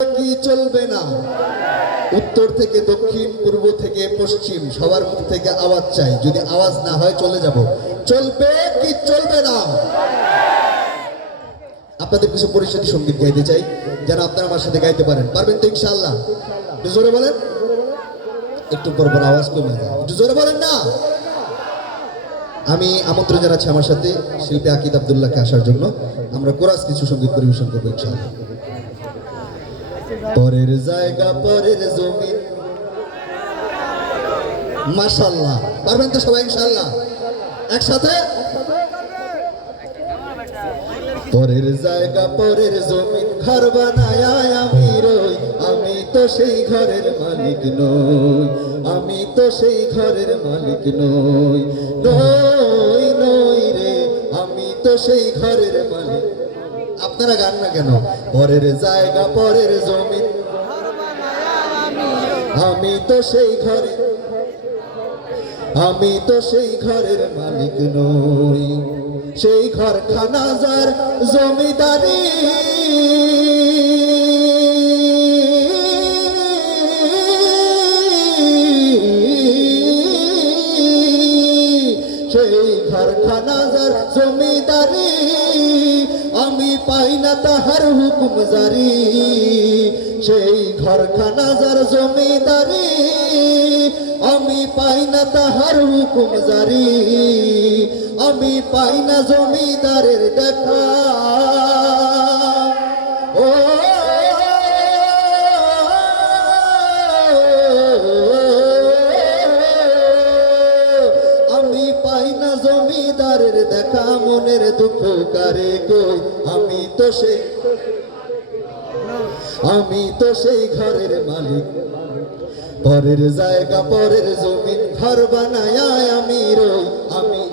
কি চলবে না? উত্তর থেকে দক্ষিণ, পূর্ব থেকে পশ্চিম, সবার মুখ থেকে আওয়াজ চাই। যদি আওয়াজ না হয় চলে যাব। চলবে কি চলবে না? আপনাদের কিছু পরিচিতি সঙ্গীত গাইতে চাই, যেন আপনারা আমার সাথে গাইতে পারেন। পারবেন তো ইনশাআল্লাহ? একটু জোরে বলেন। একটু পর পর আওয়াজ কমে যায়, একটু জোরে বলেন না। আমি আমন্ত্রণ জানাচ্ছি আমার সাথে শিল্পী আকিদ আব্দুল্লাহকে আসার জন্য। আমরা কোরাস কিছু সঙ্গীত পরিবেশন করবো ইনশাআল্লাহ। পরের জায়গা পরের জমি, মাশাআল্লাহ। পারবেন তো সবাই ইনশাআল্লাহ? একসাথে। পরের জায়গা পরের জমি, ঘর বানায় আমি রই, আমি তো সেই ঘরের মালিক নই, আমি তো সেই ঘরের মালিক নই, নই নই রে, আমি তো সেই ঘরের মালিক। আপনারা গান না কেন? পরের জায়গা পরের জমি, আমি তো সেই ঘরে, আমি তো সেই ঘরের মালিক নই। সেই ঘরখানা যার জমিদারি, সেই ঘরখানা যার জমিদারি, আমি পাই না তাহার হুকুম জারি। সেই ঘরখানা যার জমিদারি, আমি পাই না তাহার হুকুম জারি। আমি পাই না জমিদারের দেখা, ও আমি পাই না জমিদারের দেখা। মনের দুঃখ কারে কই, আমি তো সেই, আমি তো সেই ঘরের মালিক। পরের জায়গা পরের জমিন, ঘর বানায় আমি রই, আমি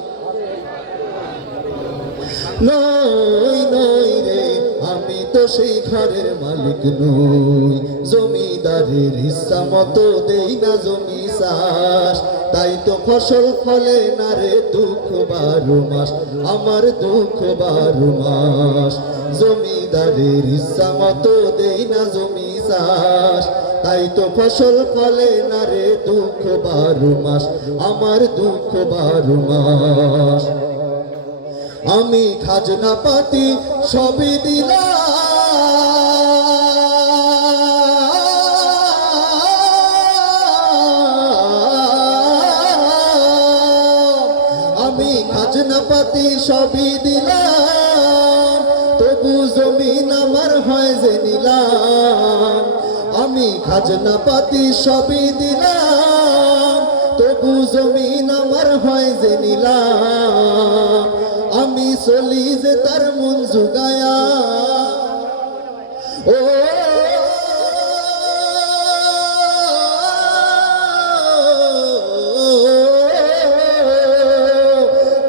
নই নই রে, আমি তো সেই ঘরের মালিক নই। জমিদারের ইচ্ছা মতো দেই না জমি চাষ, তাই তো ফসল ফলে না রে দুঃখ 12 মাস, আমার দুঃখ 12 মাস। জমিদারের ইচ্ছা মতো দেই না জমি চাষ, তাই তো ফসল ফলে না রে দুঃখ 12 মাস, আমার দুঃখ 12 মাস। আমি খাজনা পাতি সবই দিলাম, আমি খাজনা পাতি সবই দিলাম, তবু জমিন আমার হয় যে নিলাম। আমি খাজনা পাতি সবই দিলাম, তবু জমিন আমার হয় যে নিলাম। আমি চলি যে তার মন জুগায়া, ও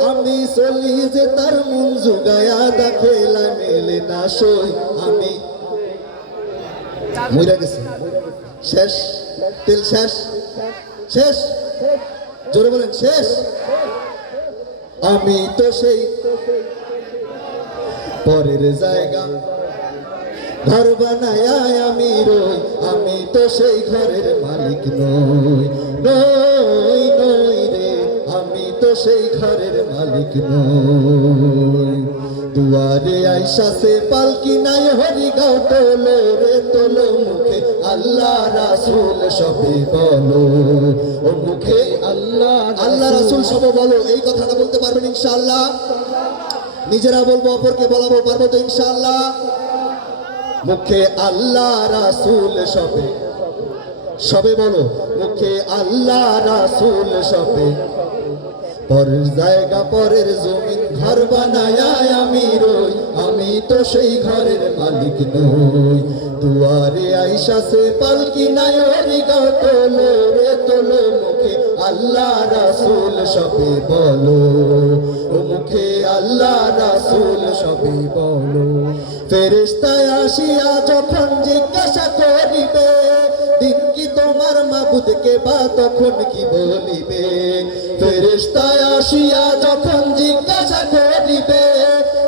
আমি চলি যে তার মন জুগায়া, দেখেলা মেলে না সই। আমি মইরা গেছে, শেষ, তেল শেষ, শেষ, জোরে বলেন শেষ। আমি তো সেই পরের জায়গা ঘর বানায় আমি রই, আমি তো সেই ঘরের মালিক নই, নই নই রে, আমি তো সেই ঘরের মালিক নই। দুয়ারে আইসা সে পালকি নাই, হরি গাও তোলো রে তোলো, মুখে আল্লাহ রাসূল সবে বলো, ও মুখে আল্লাহ আল্লাহ রাসূল সবে বলো। এই কথাটা বলতে পারবেন ইনশাআল্লাহ? নিজেরা বলবো, অপরকে বলাবো, পারবো তো ইনশাআল্লাহ? মুখে আল্লাহ রাসূল সবে, সবে বলো, মুখে আল্লাহ রাসূল সবে। পরের জায়গা পরের জমিন, ঘর বানায় আমি রই, আমি তো সেই ঘরের মালিক নই। দুয়ারে আইসা সে পালকি নাই, হরি গাও তোলো রে তোলো, মুখে আল্লাহ রাসূল সবে বলো, ও মুখে আল্লাহ রাসূল সবে বলো। ফেরেশতা আসিয়া যখন জিজ্ঞাসা করিবে, দিন কি তোমার মাবুদকে বা, তখন কি বলিবে? ফেরেশতা আসিয়া যখন জিজ্ঞাসা করিবে,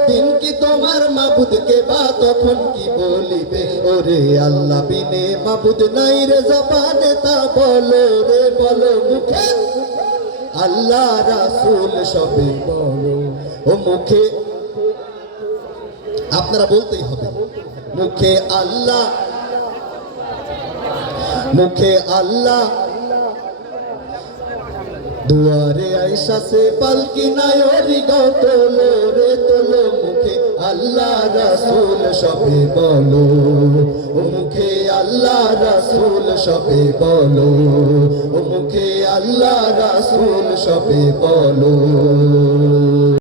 দিন কি তোমার মাবুদকে বা, তখন কি বলিবে ওরে আল্লাহ বিনে মাবুদ নাই রে জবানে তা বলো রে বলো মুখে আল্লাহ রাসূল সবে বলো ও মুখে আপনারা বলতেই হবে মুখে আল্লাহ দুয়ারে আয়েশা সে পালকি নায়রি গাও তোলো রে তোলো মুখে আল্লাহ রাসূল সবে বলো ও মুখে আল্লাহ রাসূল সবে বলো ও মুখে আল্লাহ রাসূল সবে বলো